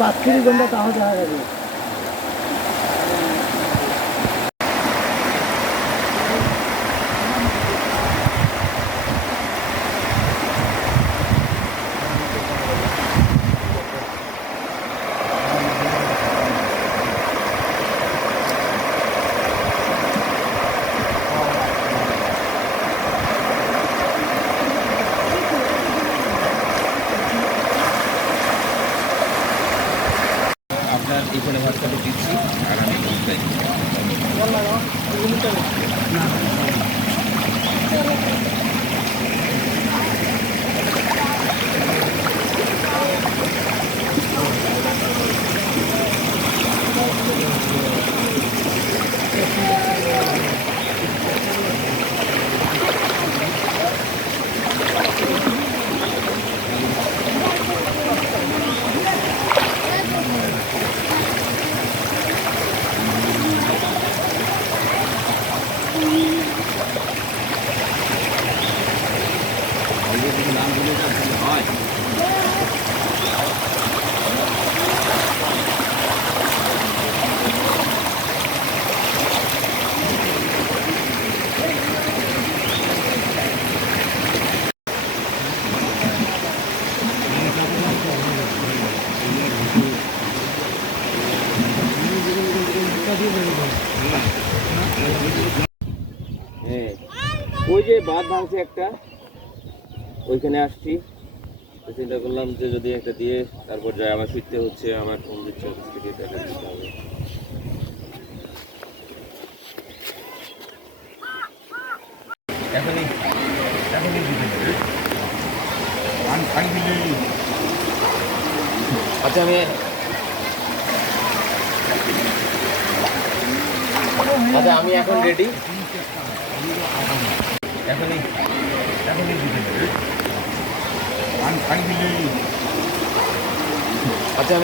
পাঁচ কেজি ঘন্টা তাও দেখা যাবে। আপনার এখানে হোয়াটসঅ্যাপে দিচ্ছি আর আমি নাম বলে হয়। হ্যাঁ, ওই যে বাঁধ ভাঙছে একটা, ওইখানে আসছি, চিন্তা করলাম যে যদি একটা দিয়ে তারপর যায়, আমার ফিরতে হচ্ছে, আমার ফোন দিচ্ছে অফিস থেকে, টাকা দিতে হবে। এখনই আচ্ছা আমি এখন রেডি, এখনই আচ্ছা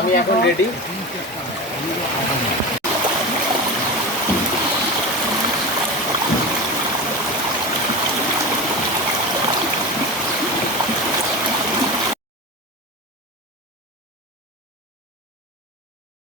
আমি এখন রেডি।